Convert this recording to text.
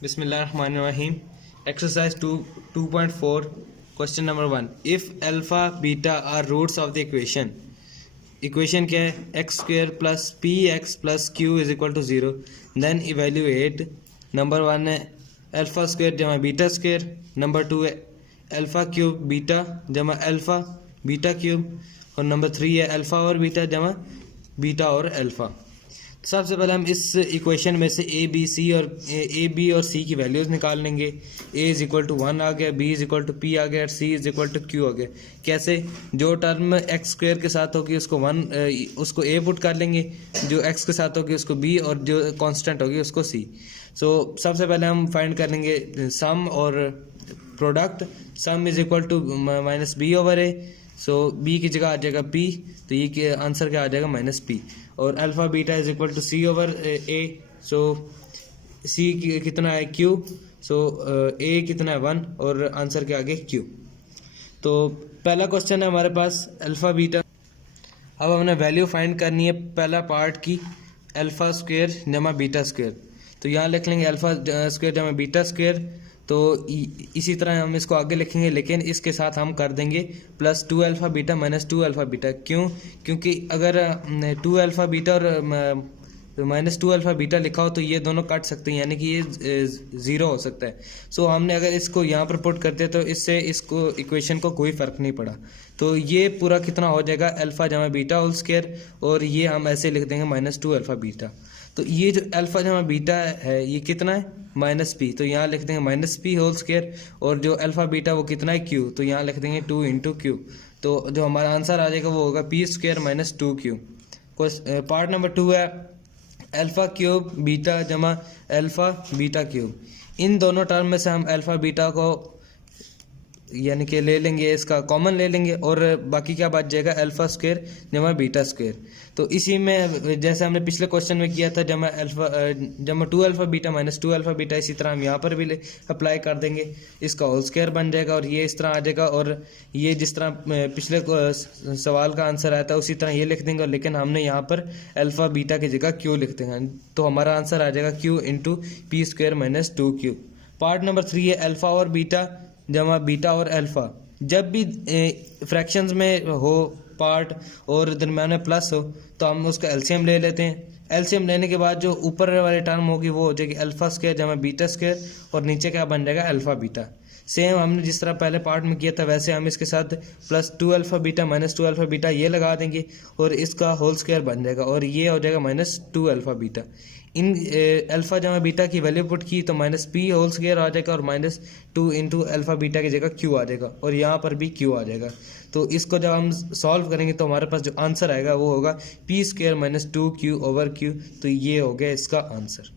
Bismillahirrahmanirrahim. Exercise 2.4, question number 1. If alpha beta are roots of the equation, equation क्या है? X square plus p x plus q is equal to 0, then evaluate. Number 1 है alpha square जमा beta square. Number 2 है alpha cube beta जमा alpha beta cube. और number 3 है alpha और beta जमा बीटा और अल्फा. सबसे पहले हम इस इक्वेशन में से ए बी और सी की वैल्यूज़ निकाल लेंगे. ए इज़ इक्वल टू 1 आ गया, B is equal to P आ गया, और C is equal to Q आ गया. कैसे? जो टर्म एक्स स्क्वेयर के साथ होगी उसको 1 उसको ए पुट कर लेंगे, जो एक्स के साथ होगी उसको बी, और जो कांस्टेंट होगी उसको सी. सो सबसे पहले हम फाइंड कर लेंगे सम और product. Sum is equal to minus b over A. So b की जगह आ जाएगा पी, तो ये आंसर क्या आ जाएगा? Minus P. और alpha beta is equal to C over A. So C कितना है? क्यू. सो ए कितना है? 1, और आंसर क्या आ गया? क्यू. तो पहला क्वेश्चन है हमारे पास अल्फ़ा बीटा. अब हमने वैल्यू फाइंड करनी है पहला पार्ट की, अल्फ़ा स्क्वेयर जमा बीटा स्क्वेयर. तो यहाँ लिख लेंगे अल्फ़ा स्क्वेयर जमा बीटा स्क्वेयर. तो इसी तरह हम इसको आगे लिखेंगे, लेकिन इसके साथ हम कर देंगे plus 2 alpha beta minus 2 alpha beta. क्यों? क्योंकि अगर 2 अल्फ़ा बीटा और माइनस 2 अल्फ़ा बीटा लिखा हो तो ये दोनों कट सकते हैं, यानी कि ये 0 हो सकता है. सो हमने अगर इसको यहाँ पर पुट करते तो इससे इसको इक्वेशन को कोई फ़र्क नहीं पड़ा. तो ये पूरा कितना हो जाएगा? अल्फ़ा जमा बीटा होल स्क्वायर, और ये हम ऐसे लिख देंगे माइनस 2 अल्फ़ा बीटा. तो ये जो अल्फ़ा जमा बीटा है ये कितना है? Minus P. तो यहाँ लिख देंगे माइनस पी होल स्क्वायर. और जो अल्फ़ा बीटा वो कितना है? क्यू. तो यहाँ लिख देंगे 2 इंटू क्यू. तो जो हमारा आंसर आ जाएगा वो होगा P square minus 2 Q. Part number 2 है अल्फ़ा क्यूब बीटा जमा अल्फ़ा बीटा क्यूब. इन दोनों टर्म में से हम अल्फ़ा बीटा को यानी कि ले लेंगे, इसका कॉमन ले लेंगे, और बाकी क्या बच जाएगा? अल्फ़ा स्क्वायर जमा बीटा स्क्वायर. तो इसी में जैसे हमने पिछले क्वेश्चन में किया था जमा 2 alpha beta minus 2 alpha beta, इसी तरह हम यहाँ पर भी अप्लाई कर देंगे. इसका होल स्क्वायर बन जाएगा और ये इस तरह आ जाएगा, और ये जिस तरह पिछले सवाल का आंसर आया था उसी तरह ये लिख देंगे, लेकिन हमने यहाँ पर अल्फ़ा बीटा की जगह क्यू लिख देंगे. तो हमारा आंसर आ जाएगा Q into P square minus 2 Q. Part number 3 है अल्फ़ा और बीटा जमा बीटा और अल्फ़ा. जब भी फ्रैक्शंस में हो पार्ट और दरम्यान में प्लस हो तो हम उसका एलसीएम ले लेते हैं. एलसीएम लेने के बाद जो ऊपर वाली टर्म होगी वो हो जाएगी अल्फ़ा स्क्वायर जमा बीटा स्क्वायर, और नीचे क्या बन जाएगा? Alpha beta. सेम हमने जिस तरह पहले पार्ट में किया था वैसे हम इसके साथ plus 2 alpha beta minus 2 alpha beta ये लगा देंगे, और इसका होल स्क्वायर बन जाएगा, और ये हो जाएगा माइनस 2 अल्फ़ा बीटा. इन अल्फ़ा जमा बीटा की वैल्यू पुट की तो माइनस पी होल स्क्वायर आ जाएगा, और माइनस 2 इंटू अल्फ़ा बीटा की जगह क्यू आ जाएगा, और यहाँ पर भी क्यू आ जाएगा. तो इसको जब हम सॉल्व करेंगे तो हमारे पास जो आंसर आएगा वो होगा P square minus 2 Q over Q. तो ये हो गया इसका आंसर.